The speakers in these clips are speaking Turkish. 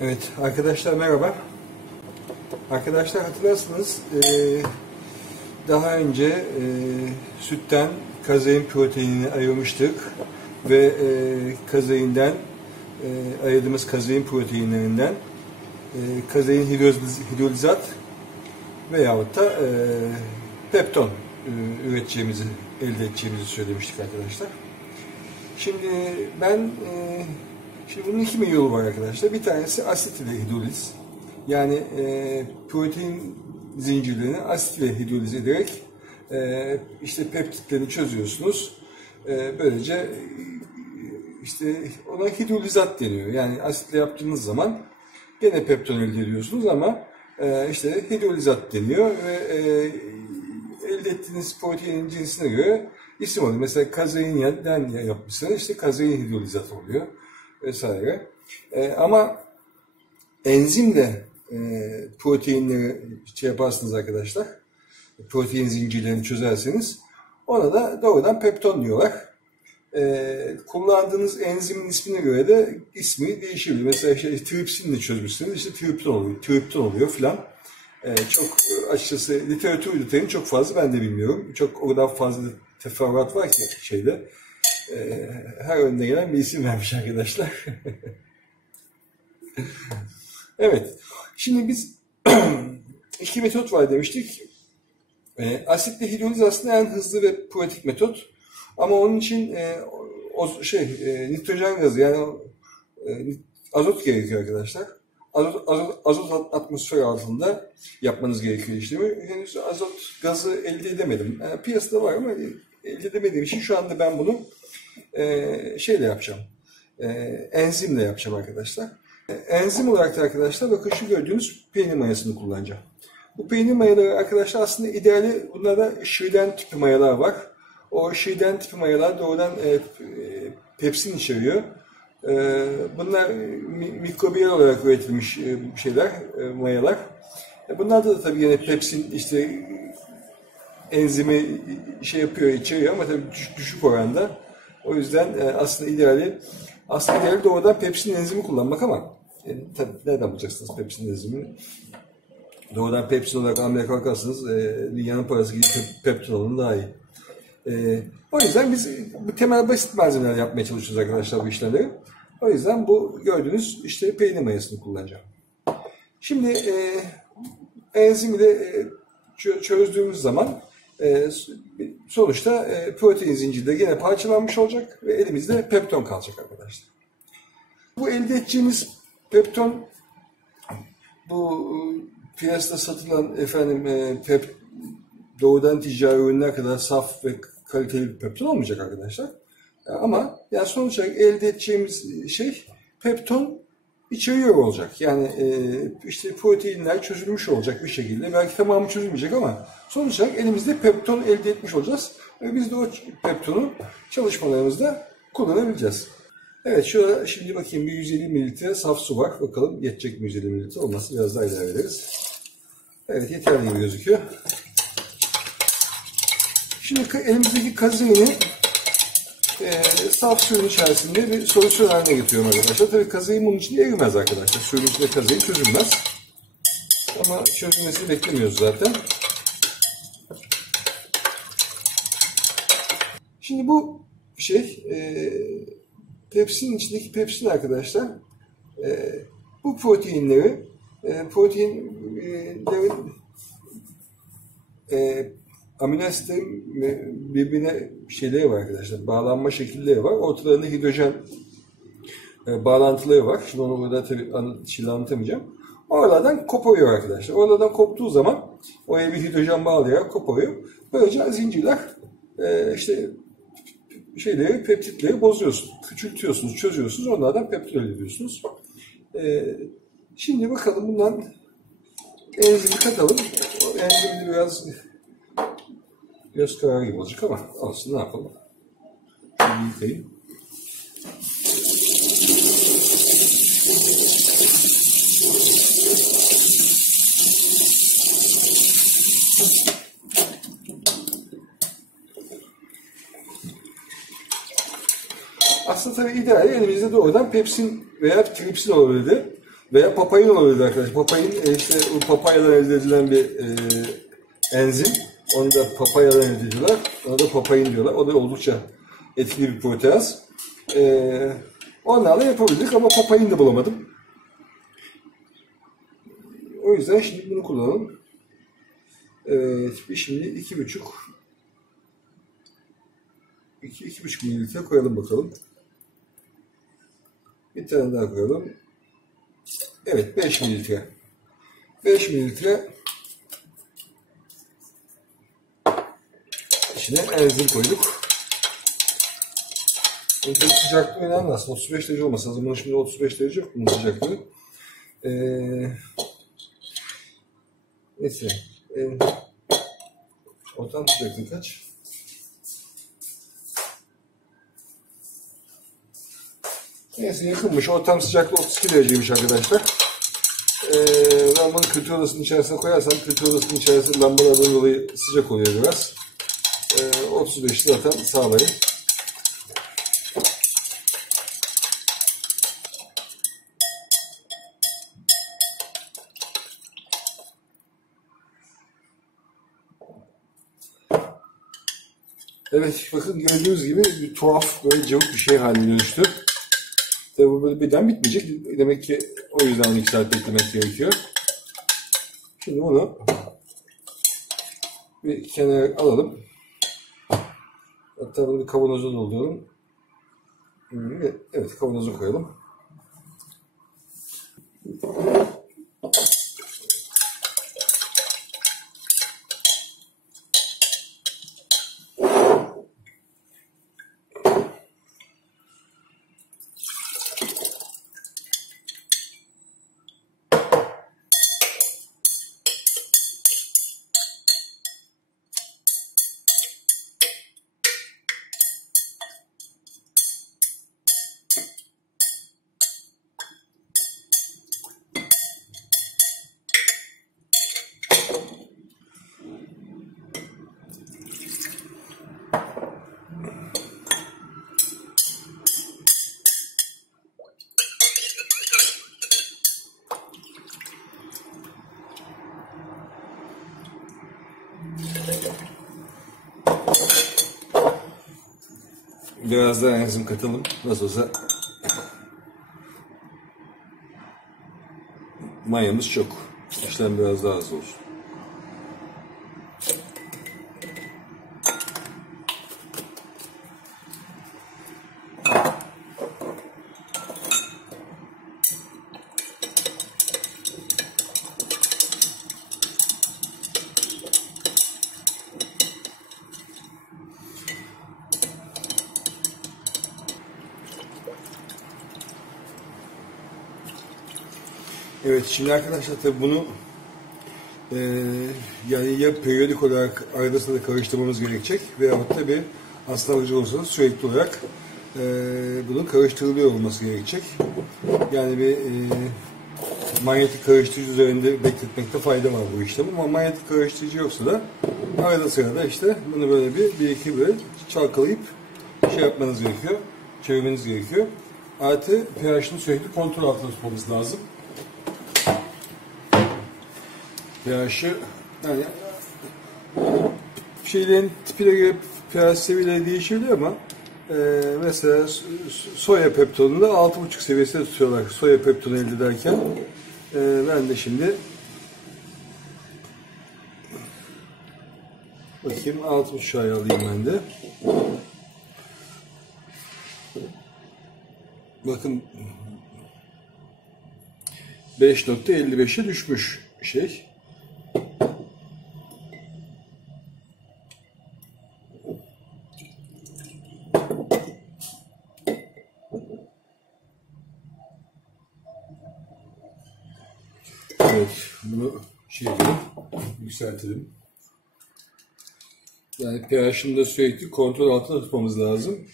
Evet arkadaşlar merhaba. Arkadaşlar hatırlarsınız daha önce sütten kazein proteinini ayırmıştık ve kazeinden ayırdığımız kazein proteinlerinden kazein hidrolizat veyahut da pepton üreteceğimizi, elde edeceğimizi söylemiştik arkadaşlar. Şimdi bunun iki yolu var arkadaşlar. Bir tanesi asit ile hidroliz. Yani protein zincirlerini asit ile hidroliz ederek işte peptitlerini çözüyorsunuz. Böylece işte ona hidrolizat deniyor. Yani asitle yaptığınız zaman gene pepton elde ediyorsunuz ama işte hidrolizat deniyor ve elde ettiğiniz proteinin cinsine göre isim oluyor. Mesela kazeinden yapmışsanız işte kazein hidrolizat oluyor vesaire. Ama enzimle proteinleri yaparsınız arkadaşlar. Protein zincirlerini çözerseniz ona da doğrudan pepton diyorlar. Kullandığınız enzimin ismine göre de ismi değişebilir. Mesela tripsinle çözmüşsünüz işte tripton oluyor filan. Çok açıkçası literatürü çok fazla ben de bilmiyorum. Çok o kadar fazla teferruat var ki şeyde. Her önüne gelen bir isim vermiş arkadaşlar. Evet. Şimdi biz iki metot var demiştik. Asitle hidroliz aslında en hızlı ve pratik metot. Ama onun için nitrojen gazı yani azot gerekiyor arkadaşlar. Azot atmosfer altında yapmanız gerekiyor işlemi. Henüz azot gazı elde edemedim. Piyasada var ama elde edemediğim için şu anda ben bunu şeyle yapacağım. Enzimle yapacağım arkadaşlar. Enzim olarak da arkadaşlar bakın şu gördüğünüz peynir mayasını kullanacağım. Bu peynir mayaları arkadaşlar aslında ideali bunlarda şırdan tipi mayalar var. O şırdan tipi mayalar doğrudan pepsin içeriyor. Bunlar mikrobiyal olarak üretilmiş mayalar. Bunlarda da tabii yine pepsin işte enzimi içeriyor ama tabii düşük oranda. O yüzden aslında ideali doğrudan pepsin enzimi kullanmak ama tabii nereden bulacaksınız pepsin enzimini? Doğrudan pepsin olarak almaya kalkarsanız dünyanın parası gidip pepton alın daha iyi. O yüzden biz bu temel basit malzemeler yapmaya çalışıyoruz arkadaşlar bu işlemleri. O yüzden bu gördüğünüz işte peynir mayasını kullanacağım. Şimdi enzim ile çözdüğümüz zaman sonuçta protein zincirde yine parçalanmış olacak ve elimizde pepton kalacak arkadaşlar. Bu elde edeceğimiz pepton bu piyasada satılan doğrudan ticari ürünler kadar saf ve kaliteli bir pepton olmayacak arkadaşlar. Ama yani sonuç olarak elde edeceğimiz pepton içeriyor olacak. Yani işte proteinler çözülmüş olacak bir şekilde. Belki tamamı çözülmeyecek ama sonuç olarak elimizde pepton elde etmiş olacağız. Ve biz de o peptonu çalışmalarımızda kullanabileceğiz. Evet şurada şimdi bakayım bir 150 mililitre saf su var. Bakalım yetecek mi 150 mililitre olmazsa biraz daha ilave ederiz. Evet yeterli gibi gözüküyor. Şimdi elimizdeki kazeini saf suyun içerisinde bir solüsyon haline getiriyorum arkadaşlar. Tabii kazein bunun içinde erimez arkadaşlar. Suyun içinde kazein çözülmez. Ama çözülmesini beklemiyoruz zaten. Şimdi bu tepsinin içindeki pepsin arkadaşlar bu proteinlerin amino asitlerin birbirine şeyleri var arkadaşlar. Bağlanma şekilleri var. Ortalarında hidrojen bağlantıları var. Şimdi onu burada tabii anlatamayacağım. Oralardan koparıyor arkadaşlar. Oralardan koptuğu zaman oraya bir hidrojen bağlayarak koparıyor. Böylece zincirler peptitleri bozuyorsunuz. Küçültüyorsunuz, çözüyorsunuz. Onlardan peptit elde ediyorsunuz. Şimdi bakalım bundan enzimi katalım. O enzimi biraz göz kararı gibi olacak ama olsun ne yapalım. Şimdi yıkayayım. Aslında tabii ideali elimizde doğrudan pepsin veya tripsin olabilirdi. Veya papain olabilir arkadaşlar. Papain işte bu papayadan elde edilen bir enzim. Onu da papayadan elde ediyorlar. Ona da papain diyorlar. O da oldukça etkili bir proteaz. Onlarla yapabildik ama papain de bulamadım. O yüzden şimdi bunu kullanalım. Evet, şimdi 2,5 mililitre koyalım bakalım. Bir tane daha koyalım. Evet, 5 mililitre. 5 mililitre içine enzim koyduk. Bunun sıcaklığı önemli aslında. 35 derece olmasa lazım. Bunun şimdi 35 derece yok bunun sıcaklığı. Neyse. Ortam sıcaklığı kaç? Neyse yakınmış. Ortam sıcaklığı 32 dereceymiş arkadaşlar. Ben bunu kötü odasının içerisine koyarsam kötü odasının içerisi lambalardan dolayı sıcak oluyor biraz. 35'te zaten sağlayın. Evet, bakın gördüğünüz gibi bir tuhaf, böyle cıvık bir şey haline dönüştü. Tabi bu böyle birden bitmeyecek. Demek ki o yüzden 12 saat beklemek gerekiyor. Şimdi bunu bir kenara alalım. Hatta bunu bir kavanoza dolduralım. Evet, kavanoza koyalım. Biraz daha enzim katalım. Nasıl olsa mayamız çok. İşlem biraz daha az olsun. Evet, şimdi arkadaşlar tabii bunu yani ya periyodik olarak arada sırada karıştırmamız gerekecek veyahut da bir hastalıcı olursanız sürekli olarak bunun karıştırılıyor olması gerekecek. Yani bir manyetik karıştırıcı üzerinde bekletmekte fayda var bu işlem, ama manyetik karıştırıcı yoksa da arada sırada işte bunu böyle bir iki böyle çalkalayıp şey yapmanız gerekiyor, çevirmeniz gerekiyor. Artı pH'ini sürekli kontrol altında tutmamız lazım. pH'ı yani şeylerin tipine göre pH seviyeleri değişebilir ama mesela soya peptonunda 6,5 seviyesinde tutuyorlar soya peptonu elde ederken. Ben de şimdi bakayım 6,5 ay alayım ben de. Bakın 5,55'e düşmüş şey. Evet, bunu şey edelim, yükseltelim. Yani pH'ını da sürekli kontrol altında tutmamız lazım.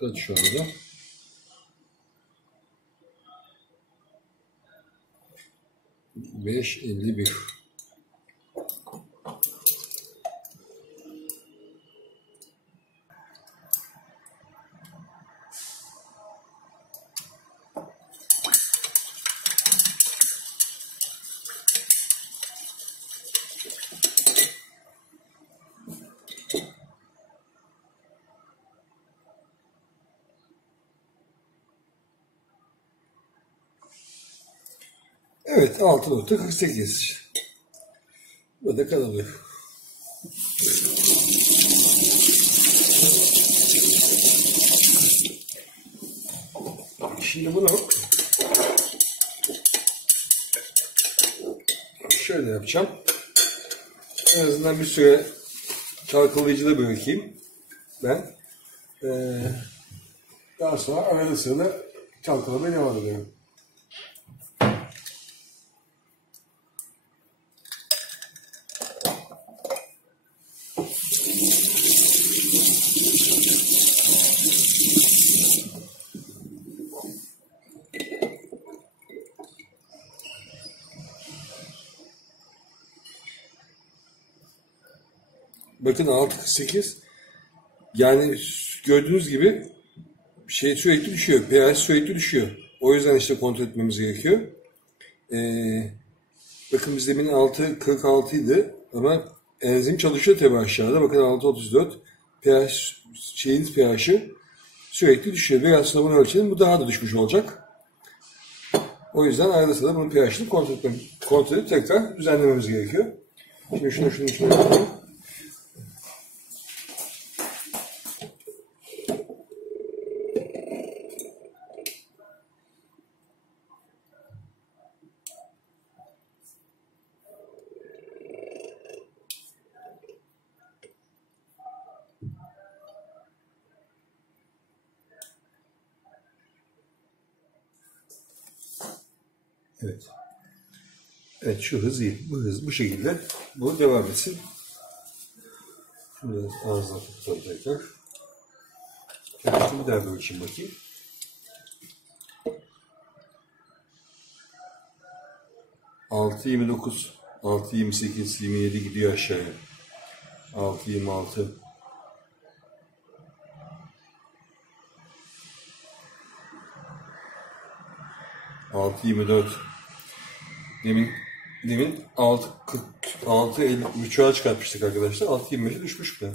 Kaç şu anda? 5.51. Evet, 6.48. Burada kalıyor. Şimdi bunu şöyle yapacağım. En azından bir süre çalkalayıcıda bırakayım ben. Daha sonra arada sırada çalkalamaya devam ediyorum. Bakın 6.48, yani gördüğünüz gibi şey sürekli düşüyor. pH sürekli düşüyor. O yüzden işte kontrol etmemiz gerekiyor. Bakın biz demin 6.46 idi ama enzim çalışıyor tabi aşağıda. Bakın 6.34. pH'ı sürekli düşüyor. Biraz sonra bunu ölçelim. Bu daha da düşmüş olacak. O yüzden arada sırada bunun pH'ini kontrol edip tekrar düzenlememiz gerekiyor. Şimdi şunu yapalım. Evet. Evet, şu hız iyi. Bu hız bu şekilde. Bu devam etsin. Şunu biraz ağzına tutalım tekrar. Bir daha bir ölçeyim bakayım. Altı 29, 6 28, 27 gidiyor aşağıya. 6 26. 6.24. Demin 6.53'e çıkartmıştık arkadaşlar. 6.25'e düşmüş bile.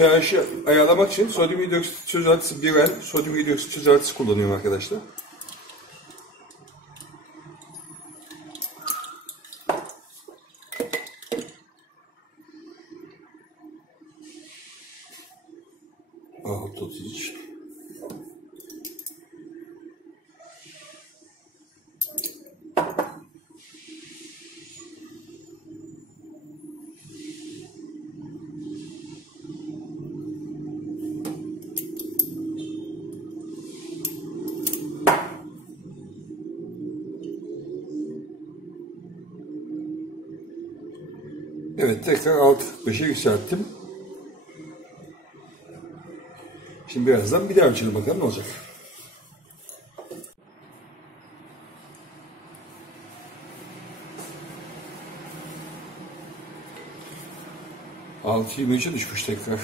pH'i ayarlamak için sodyum hidroksit çözeltisi 1N sodyum hidroksit çözeltisi kullanıyorum arkadaşlar. Alt 33. Evet, tekrar 6.45'e yükselttim. Şimdi birazdan bir daha ölçelim bakalım ne olacak. 6.23'e düşmüş tekrar.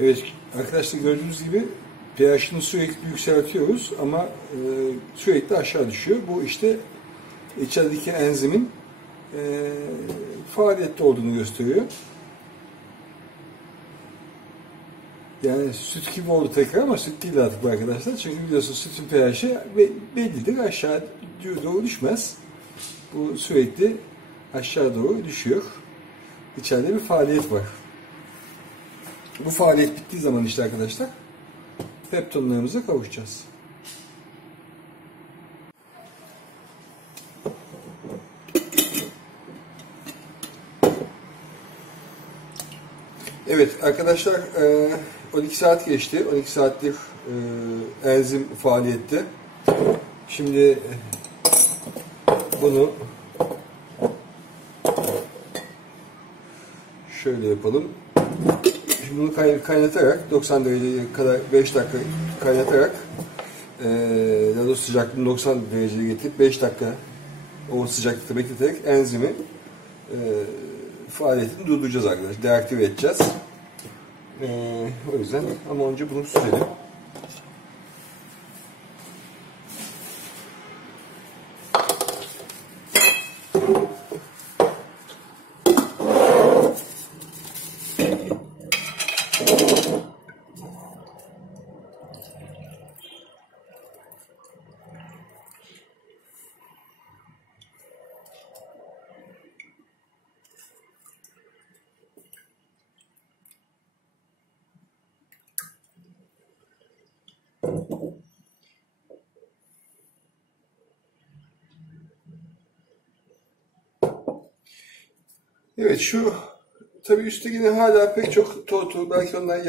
Evet arkadaşlar, gördüğünüz gibi pH'ini sürekli yükseltiyoruz ama sürekli aşağı düşüyor. Bu işte içerideki enzimin faaliyette olduğunu gösteriyor. Yani süt gibi oldu tekrar ama süt değil artık bu arkadaşlar. Çünkü biliyorsunuz sütün pH'i bellidir. Aşağı doğru düşmez. Bu sürekli aşağı doğru düşüyor. İçeride bir faaliyet var. Bu faaliyet bittiği zaman işte arkadaşlar peptonlarımıza kavuşacağız. Evet arkadaşlar 12 saat geçti. 12 saattir enzim faaliyette. Şimdi bunu şöyle yapalım. Şimdi bunu kaynatarak 90 dereceye kadar 5 dakika kaynatarak daha doğrusu sıcaklığını 90 dereceye getirip 5 dakika o sıcaklıkta bekleterek enzimi faaliyetini durduracağız arkadaşlar. Deaktive edeceğiz. O yüzden ama önce bunu süzelim. Evet şu tabii üstte yine hala pek çok tortu belki onlar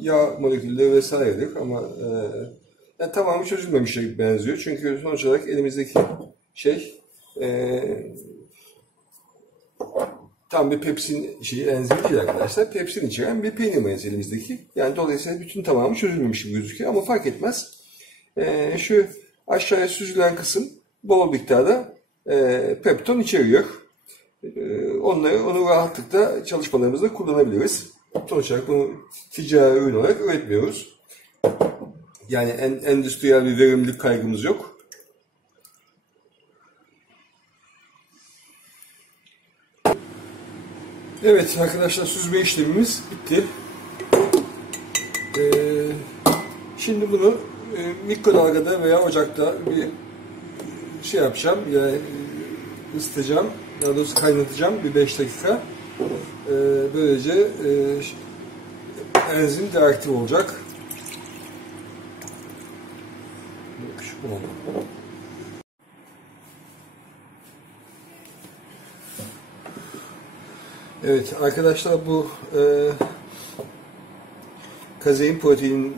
yağ molekülleri vesairedir ama yani tamamı çözülmemiş gibi benziyor. Çünkü sonuç olarak elimizdeki şey tam bir pepsin enzimi değil arkadaşlar. Pepsin içeren bir peynir mayası elimizdeki. Yani dolayısıyla bütün tamamı çözülmemiş gibi gözüküyor ama fark etmez. Şu aşağıya süzülen kısım bol miktarda pepton içeriyor. Onu rahatlıkla çalışmalarımızda kullanabiliriz. Sonuç olarak bunu ticari ürün olarak üretmiyoruz. Yani endüstriyel bir verimlilik kaygımız yok. Evet arkadaşlar süzme işlemimiz bitti. Şimdi bunu mikrodalgada veya ocakta bir şey yapacağım. Yani ısıtacağım. Daha doğrusu kaynatacağım bir 5 dakika. Böylece enzim deaktif olacak. Evet arkadaşlar bu kazein proteinin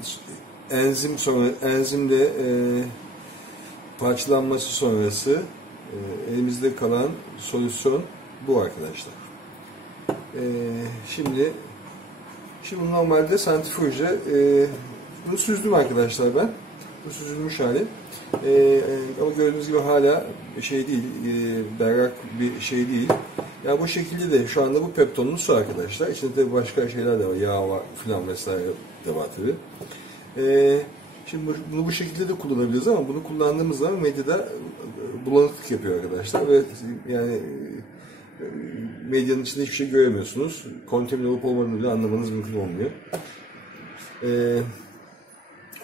enzimle parçalanması sonrası elimizde kalan solüsyon bu arkadaşlar. Şimdi normalde santrifüje bunu süzdüm arkadaşlar ben. Bu süzülmüş hali. Ama gördüğünüz gibi hala şey değil, berrak bir şey değil. Ya bu şekilde de şu anda bu peptonlu su arkadaşlar. İçinde de başka şeyler de var, yağ var filan vesaire de var tabii. Şimdi bunu bu şekilde de kullanabiliriz ama bunu kullandığımız zaman medyada bulanıklık yapıyor arkadaşlar ve yani medyanın içinde hiçbir şey göremiyorsunuz. Kontamine olup olmadığını bile anlamanız mümkün olmuyor.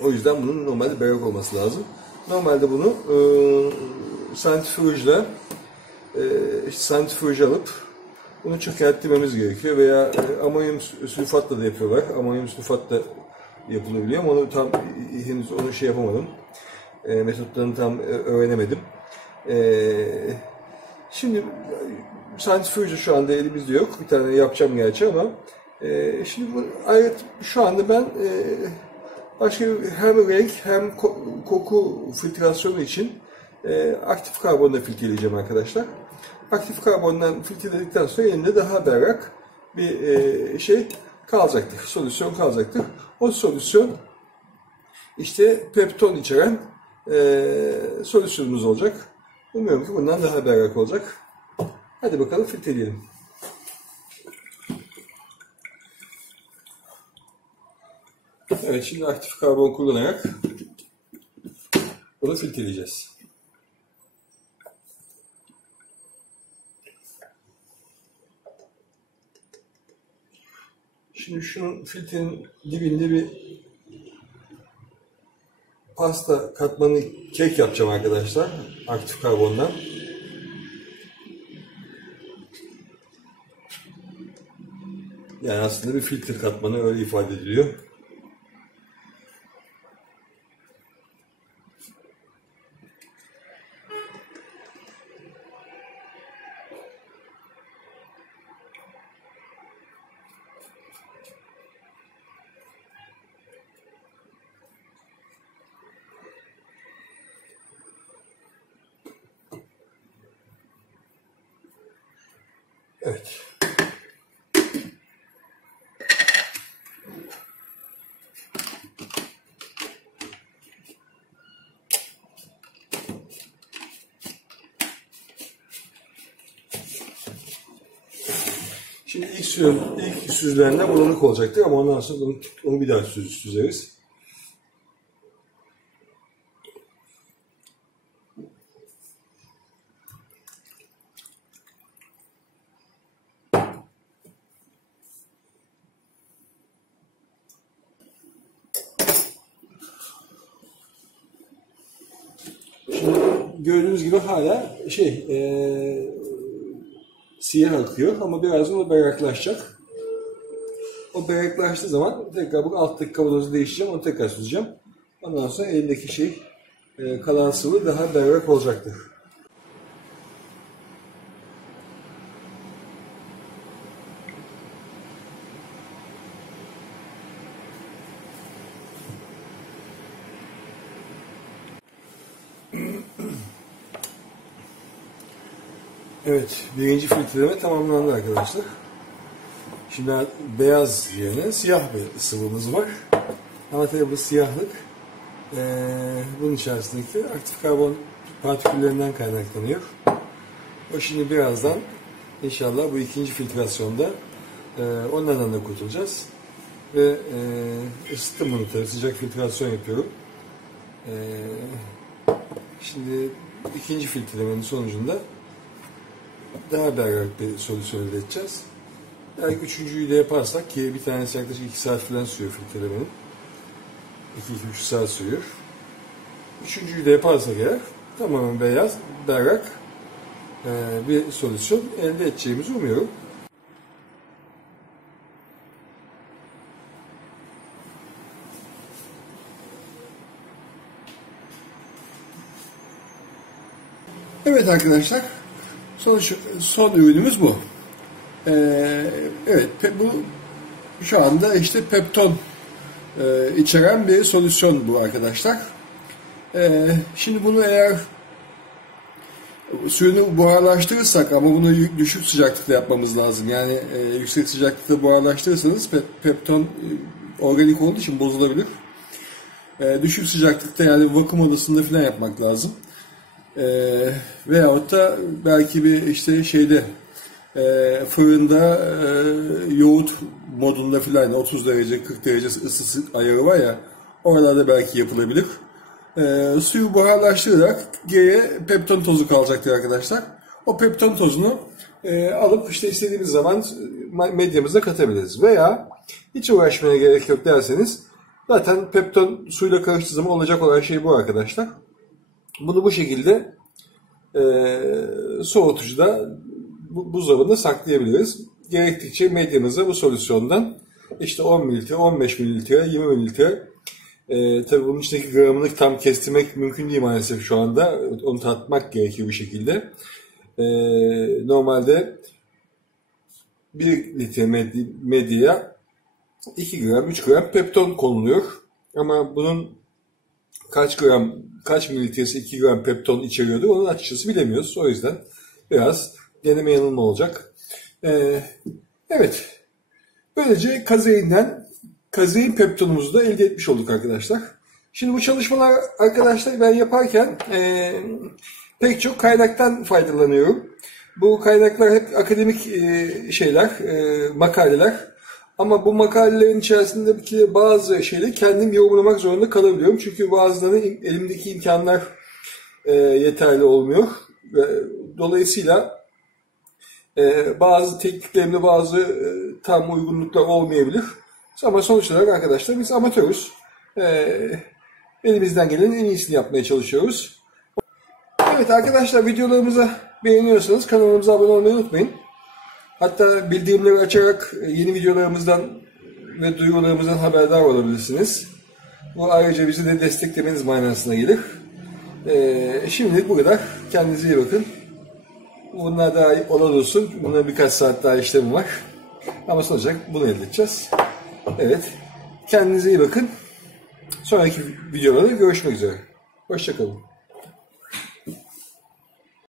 O yüzden bunun normalde berrak olması lazım. Normalde bunu santrifüj alıp bunu çökertmemiz gerekiyor veya amonyum sülfatla da yapıyorlar. Amonyum sülfat da yapılabiliyor ama onu tam henüz onu şey yapamadım. Metotlarını tam öğrenemedim. Şimdi santrifüj şu anda elimizde yok. Bir tane yapacağım gerçi ama şimdi bu ayrıca şu anda ben başka hem renk hem koku filtrasyonu için aktif karbonla filtreleyeceğim arkadaşlar. Aktif karbondan filtreledikten sonra elinde daha berrak bir şey kalacaktır. Solüsyon kalacaktır. O solüsyon işte pepton içeren solüsyonumuz olacak. Umuyorum ki bundan daha berrak olacak. Hadi bakalım filtreleyelim. Evet, şimdi aktif karbon kullanarak bunu filtreleyeceğiz. Şimdi şunun filtrenin dibinde bir pasta katmanı kek yapacağım arkadaşlar. Aktif karbondan. Yani aslında bir filtre katmanı, öyle ifade ediliyor. Evet. Şimdi ilk süzülenden bulanık olacaktır ama ondan sonra onu bir daha süzeriz. Şimdi gördüğünüz gibi hala siyah akıyor ama birazdan o berraklaşacak. O berraklaştığı zaman tekrar bu alttaki kavanozu değiştireceğim, onu tekrar süzeceğim. Ondan sonra eldeki kalan sıvı daha berrak olacaktır. Evet, birinci filtreleme tamamlandı arkadaşlar. Şimdi beyaz yerine siyah bir sıvımız var. Ama tabii bu siyahlık bunun içerisindeki aktif karbon partiküllerinden kaynaklanıyor. O şimdi birazdan inşallah bu ikinci filtrasyonda onlardan da kurtulacağız. Ve ısıttım bunu tabii, sıcak filtrasyon yapıyorum. Şimdi ikinci filtremenin sonucunda daha berrak bir solüsyon elde edeceğiz. Belki üçüncüyü de yaparsak, ki bir tanesi yaklaşık 2 saat falan sürüyor filtrelemenin. 2-2,5 saat sürüyor. Üçüncüyü de yaparsak eğer tamamen beyaz, berrak bir solüsyon elde edeceğimizi umuyorum. Evet arkadaşlar, son ürünümüz bu. Evet, bu şu anda işte pepton içeren bir solüsyon bu arkadaşlar. Şimdi bunu eğer suyunu buharlaştırırsak, ama bunu düşük sıcaklıkta yapmamız lazım. Yani yüksek sıcaklıkta buharlaştırırsanız pepton organik olduğu için bozulabilir. Düşük sıcaklıkta, yani vakum odasında falan yapmak lazım. Veyahut da belki bir işte fırında yoğurt modunda filan 30 derece 40 derece ısı ayarı var ya, oralarda belki yapılabilir. Suyu buharlaştırarak geriye pepton tozu kalacaktır arkadaşlar. O pepton tozunu alıp işte istediğimiz zaman medyamıza katabiliriz. Veya hiç uğraşmaya gerek yok derseniz, zaten pepton suyla karıştığı zaman olacak olan şey bu arkadaşlar. Bunu bu şekilde soğutucuda, buzdolabında saklayabiliriz. Gerektikçe medyamıza bu solüsyondan işte 10 mililitre, 15 mililitre, 20 mililitre, tabii bunun içindeki gramını tam kestirmek mümkün değil maalesef şu anda. Onu tatmak gerekiyor bir şekilde. Normalde 1 litre medyaya 2 gram, 3 gram pepton konuluyor. Ama bunun kaç mililitresi 2 gram pepton içeriyordu, onun açıkçası bilemiyoruz. O yüzden biraz deneme yanılma olacak. Evet. Böylece kazein peptonumuzu da elde etmiş olduk arkadaşlar. Şimdi bu çalışmalar arkadaşlar ben yaparken pek çok kaynaktan faydalanıyorum. Bu kaynaklar hep akademik makaleler. Ama bu makalelerin içerisindeki bazı şeyleri kendim yorumlamak zorunda kalabiliyorum. Çünkü bazılarının elimdeki imkanlar yeterli olmuyor. Dolayısıyla Bazı tekniklerimde bazı tam uygunluklar olmayabilir. Ama sonuç olarak arkadaşlar biz amatörüz. Elimizden gelenin en iyisini yapmaya çalışıyoruz. Evet arkadaşlar, videolarımızı beğeniyorsanız kanalımıza abone olmayı unutmayın. Hatta bildirimleri açarak yeni videolarımızdan ve duyurularımızdan haberdar olabilirsiniz. Bu ayrıca bizi de desteklemeniz manasına gelir. Şimdilik bu kadar. Kendinize iyi bakın. Bunlar daha olan olsun. Bunların birkaç saat daha işlemi var. Ama sonuç olarak bunu elde edeceğiz. Evet. Kendinize iyi bakın. Sonraki videolarda görüşmek üzere. Hoşça kalın.